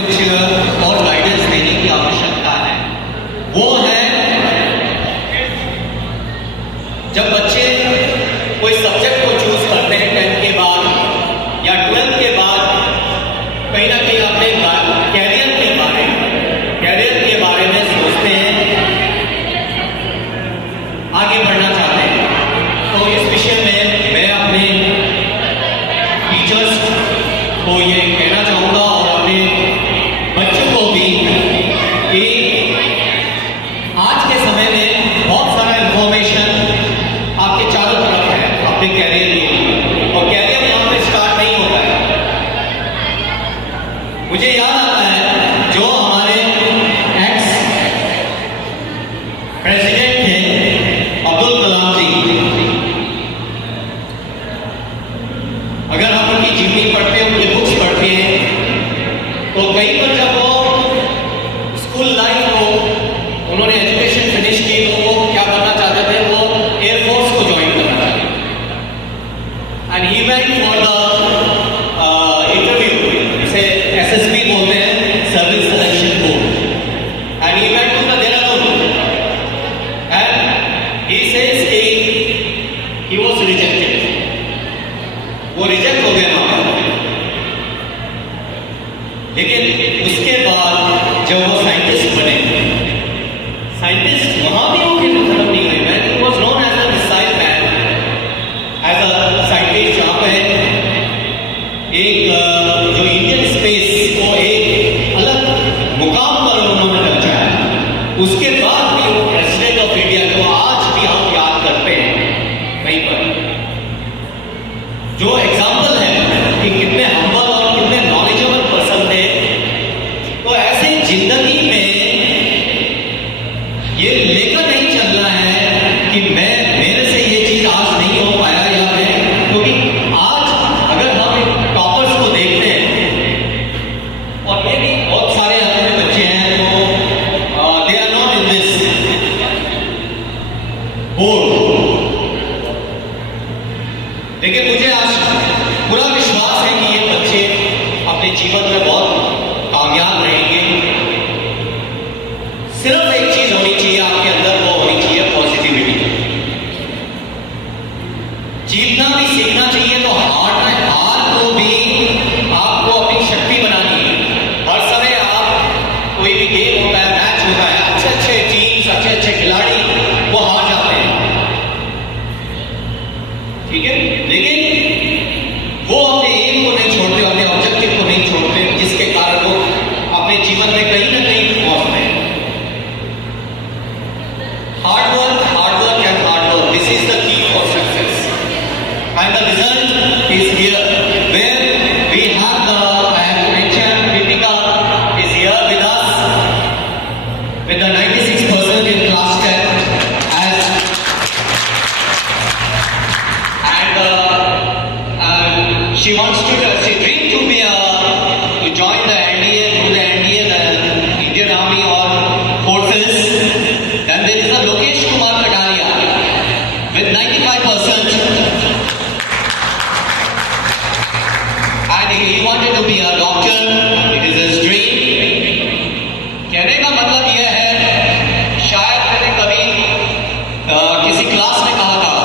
और गाइडेंस देने की आवश्यकता है। वो है जब बच्चे कोई सब्जेक्ट को चूज करते हैं 10th के बाद या 12th के बाद, कहीं ना कहीं अपने कैरियर के बारे में सोचते हैं, आगे बढ़ना चाहते हैं। तो इस विषय में मैं अपने टीचर्स को ये कहना चाहूँगा और अपने बच्चों को भी कि आज के समय में बहुत सारा इंफॉर्मेशन आपके चारों तरफ है अपने कैरियर के लिए, और कैरियर यहाँ पे स्टार्ट नहीं होता है। मुझे याद आता है जो हमारे एक्स प्रेसिडेंट थे अब्दुल कलाम जी, अगर हम उनकी जीवनी पढ़ते हैं, उनकी बुक्स पढ़ते हैं, तो कहीं पर जब वो स्कूल लाइफ को उन्होंने एजुकेशन फिनिश की तो वो क्या करना चाहते थे, वो एयरफोर्स को ज्वाइन करना चाहते थे। And he went for the interview, जिसे एसएसबी बोलते हैं, service selection board, and he went to the Dehradun and he says कि ही वाज रिजेक्टेड, वो रिजेक्ट हो गए वहां। लेकिन उसके बाद जब वो साइंटिस्ट बने, साइंटिस्ट वहां भी उनके खत्म नहीं हुए। Man he was known as a missile man, as a scientist, जहां पे एक जो इंडियन स्पेस को एक अलग मुकाम पर उन्होंने पहुंचाया। उसके बाद भी वो प्रेसिडेंट ऑफ इंडिया, जो आज भी हम याद करते हैं वहीं पर, जो एग्जाम्पल है कि कितने हम्बल और कितने नॉलेजेबल पर्सन थे। तो ऐसे जिंदगी में ये लेकर नहीं चलना है कि मेरे से ये चीज आज नहीं हो पाया, या मैं, क्योंकि आज अगर हम टॉपर्स को देखते हैं, और ये भी बहुत सारे ऐसे बच्चे हैं तो they are not in this board, लेकिन मुझे आज पूरा विश्वास है कि ये बच्चे अपने जीवन में बहुत कामयाब रहेंगे। सिर्फ एक चीज होनी चाहिए आपके अंदर, वो होनी चाहिए पॉजिटिविटी। जीतना भी सीखना चाहिए, तो हार को भी आपको अपनी शक्ति बनानी है। हर समय आप कोई भी गेम होता है, मैच होता है, अच्छे अच्छे टीम्स, अच्छे अच्छे खिलाड़ी वो हार जाते हैं, ठीक है, लेकिन वो अपने एम को नहीं छोड़ते, अपने ऑब्जेक्टिव को नहीं छोड़ते, जिसके कारण वो अपने जीवन में कहीं ना कहीं पहुंचते हैं। Hard work and hard work, this is the key for success, and the result is here, where we have the Deepika is here with us with the 96% in class 10 and she wants she dreamed to join the NDA, the Indian Army or Forces. Then there is a Lokesh Kumar Kataria with 95%, and he wanted to be a doctor. It is his dream. कहने का मतलब यह है, शायद मैंने कभी किसी class में कहा था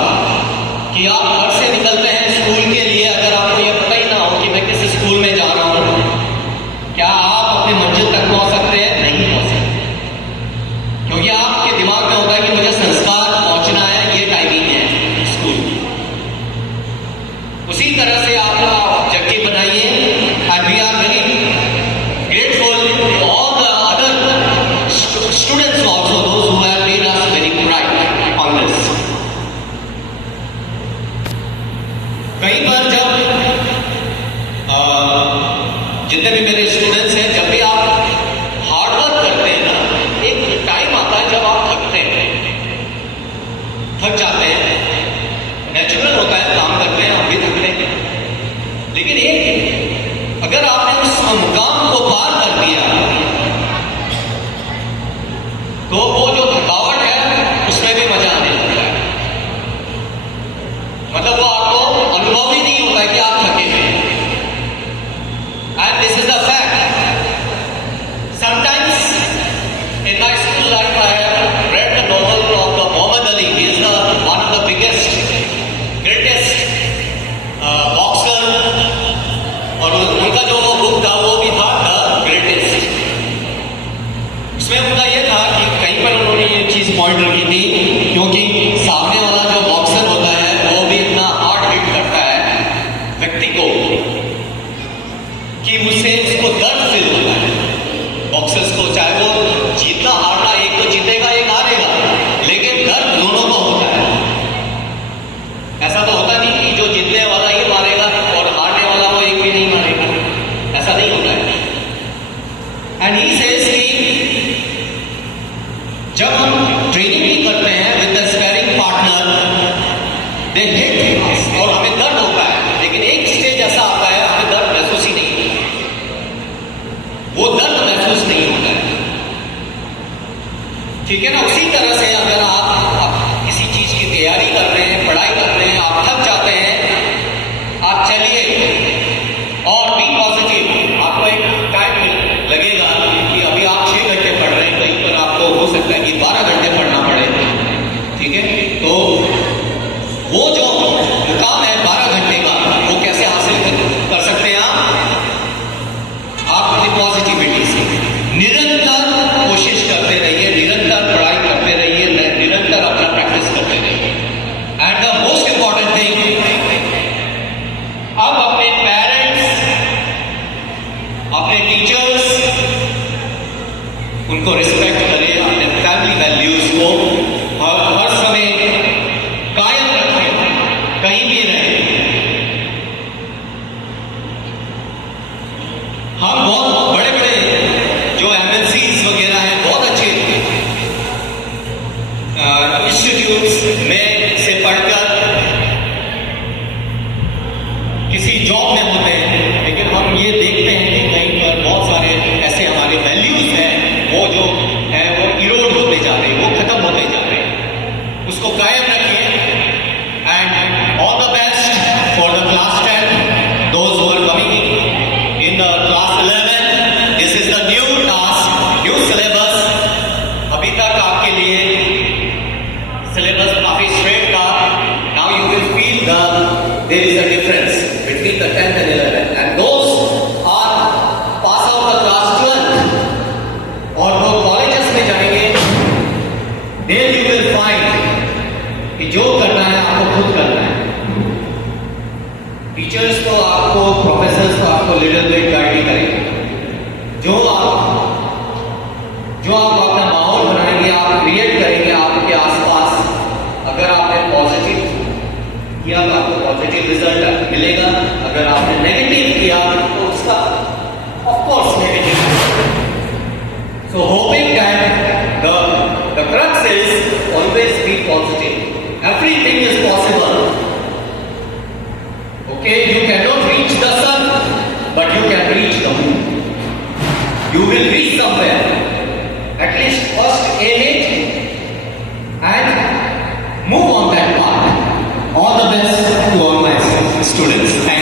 कि आप घर से निकलते हैं स्कूल के लिए, अगर आपको यह पता ही ना हो कि मैं किस स्कूल में जा रहा हूं, क्या आप अपनी मंजिल तक पहुंच सकते हैं? नहीं पहुंच सकते, क्योंकि आपके दिमाग में होता है कि मुझे संस्कार पहुंचना है, ये टाइमिंग है स्कूल। उसी तरह से आपका ऑब्जेक्टिव बनाइए, and we are very grateful to all the other students also, those who have made us very proud on this. कई बार जब जितने भी मेरे स्टूडेंट्स हैं, जब भी आप एंड ही सेज कि जब हम ट्रेनिंग भी करते हैं with the sparing partner, they hit और हमें दर्द होता है, लेकिन एक स्टेज ऐसा आता है हमें दर्द महसूस ही नहीं होता, वो दर्द महसूस नहीं होता है। ठीक है ना? उसी तरह से अगर आप किसी चीज की तैयारी कर रहे हैं, पढ़ाई कर रहे हैं, आप थक जाते हैं, आप चलिए और बी पॉजिटिव। आपको एक टाइम लगेगा कि अभी आप 6 घंटे पढ़ रहे हैं, कहीं पर आपको हो सकता है कि 12 घंटे पढ़ना पड़े। ठीक है? तो वो जो मुकाम है 12 घंटे का, वो कैसे हासिल कर सकते हैं आप अपनी पॉजिटिविटी से। निरंतर कोशिश करते रहिए, निरंतर पढ़ाई करते रहिए, निरंतर अपना प्रैक्टिस करते रहिए। And the most important thing, अब अपने पेरेंट्स, अपने टीचर्स, उनको रिस्पेक्ट करें, अपने फैमिली वैल्यूज को हर समय कायम रखें, कहीं भी रहें। हम बहुत बड़े बड़े जो एमएनसीज वगैरह हैं, बहुत अच्छे इंस्टीट्यूट्स में से पढ़कर किसी जॉब में होते हैं, लेकिन हम ये देखते हैं कि कहीं पर बहुत सारे ऐसे हमारे वैल्यूज हैं, वो जो है वो इरोड होते जा रहे हैं, वो खत्म होते जा रहे हैं। उसको कायम रखिए। And all the best for the class 10, those who are coming in the class 11। This is the new task, new syllabus. अभी तक आपके लिए सिलेबस काफी स्ट्रेट था। Now you will feel there is a difference between the 10th and 11th, and those are pass out the class 12th और वो colleges में जाएंगे, there you will find कि जो करना है आपको खुद करना है। टीचर्स तो आपको, प्रोफेसर्स तो आपको लिटिल बिट गाइड ही करेंगे। जो आप अपना माहौल बनाएंगे, आप क्रिएट करेंगे आपके आसपास। अगर आपने पॉजिटिव किया तो आपको पॉजिटिव रिजल्ट मिलेगा, अगर आपने नेगेटिव किया तो उसका of course negative. So hoping that the crux is always be positive. Everything is possible. Okay, you can not reach the sun but you can reach the moon. You will reach somewhere. At least first aim it and